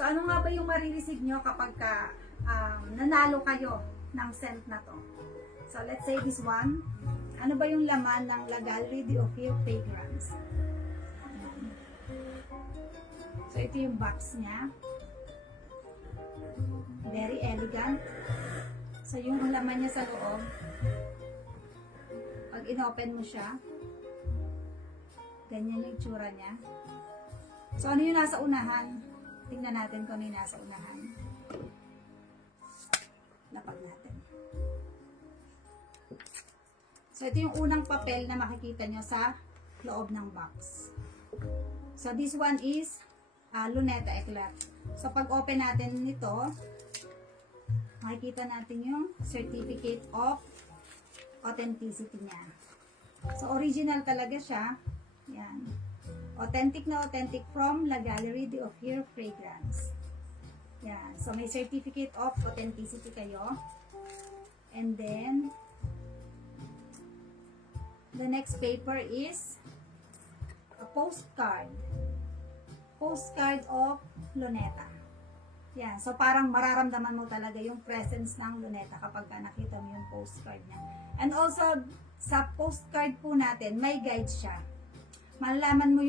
So, ano nga ba yung marireceive nyo kapag nanalo kayo ng scent na to? So, let's say this one. Ano ba yung laman ng La Galerie d'Ophir Fragrance? So, ito yung box niya. Very elegant. So, yung laman niya sa loob, pag inopen mo siya, ganyan yung itsura niya. So, ano yung nasa unahan? Tingnan natin kung ano yung nasa unahan. Lapag natin. So, ito yung unang papel na makikita nyo sa loob ng box. So, this one is Luneta Eclat. So, pag open natin nito, makikita natin yung certificate of authenticity niya. So, original talaga siya. Yan. Authentic na authentic from La Galerie d'Ophir Fragrance. Yan. So, may certificate of authenticity kayo. And then, the next paper is a postcard. Postcard of Luneta. Yan. So, parang mararamdaman mo talaga yung presence ng Luneta kapag nakita mo yung postcard niya. And also, sa postcard po natin, may guide siya. Malalaman mo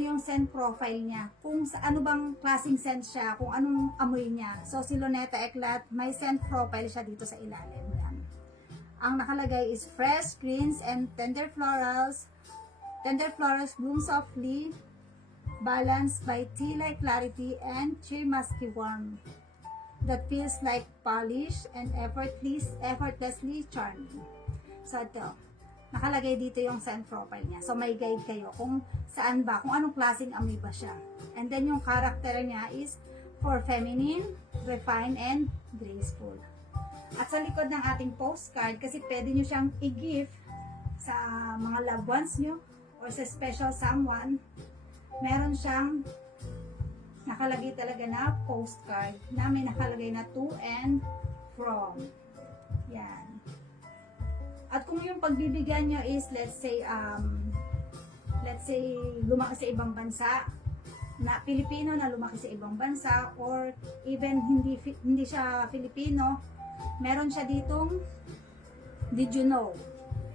yung scent profile niya. Kung sa ano bang klaseng scent siya, kung anong amoy niya. So, si Luneta Eclat, may scent profile siya dito sa ilalim. Yan. Ang nakalagay is fresh, greens, and tender florals. Tender florals bloom softly, balanced by tea-like clarity and cheer musky warmth that feels like polish and effortlessly charming. So, ito. Nakalagay dito yung scent profile niya. So, may guide kayo kung saan ba, kung anong klaseng amoy ba siya. And then, yung character niya is for feminine, refined, and graceful. At sa likod ng ating postcard, kasi pwede nyo siyang i-gift sa mga loved ones nyo or sa special someone, meron siyang nakalagay talaga na postcard na may nakalagay na to and from. Yan. At kung yung pagbibigyan nyo is, let's say, lumaki sa ibang bansa, na Pilipino na lumaki sa ibang bansa, or even hindi siya Filipino, meron siya ditong did you know?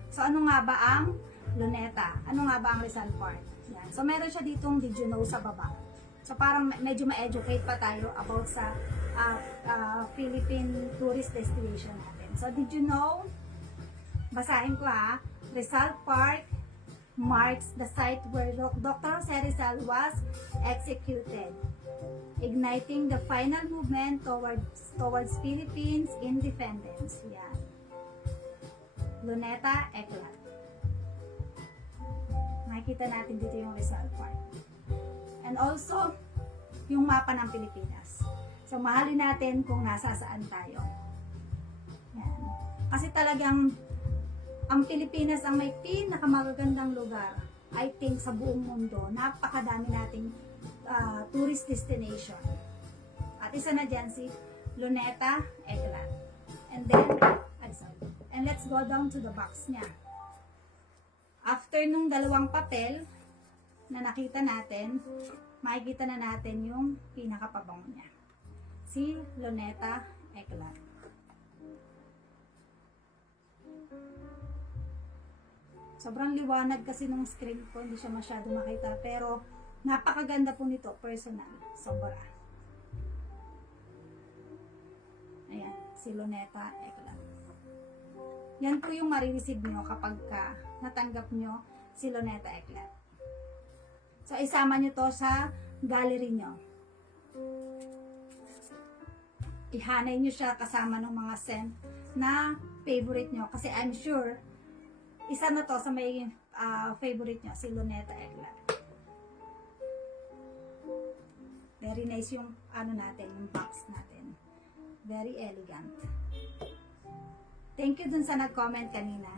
So, ano nga ba ang Luneta? Ano nga ba ang Rizal part? Yan. So, meron siya ditong did you know sa baba. So, parang medyo ma-educate pa tayo about sa Philippine tourist destination natin. So, did you know? Basahin ko ha. Rizal Park marks the site where Dr. Jose Rizal was executed, igniting the final movement towards Philippines independence. Yan. Luneta Eclat. Makikita natin dito yung Rizal Park. And also, yung mapa ng Pilipinas. So, mahalin natin kung nasa saan tayo. Yan. Kasi talagang ang Pilipinas ang may pinakamagagandang lugar, I think, sa buong mundo. Napakadami nating tourist destination. At isa na dyan si Luneta Eclat. And then, and let's go down to the box niya. After nung dalawang papel na nakita natin, makikita na natin yung pinakapabango niya. Si Luneta Eclat. Sobrang liwanag kasi ng screen ko, hindi siya masyado makita, pero napakaganda po nito, personal, sobra. Ayan, si Luneta Eclat. Yan po yung marireceive nyo kapag natanggap nyo si Luneta Eclat. So, isama nyo to sa gallery nyo. Ihanay nyo siya kasama ng mga scent na favorite nyo, kasi I'm sure isa na to sa may favorite nyo, si Luneta Eclat. Very nice yung ano natin, yung box natin. Very elegant. Thank you dun sa nag-comment kanina.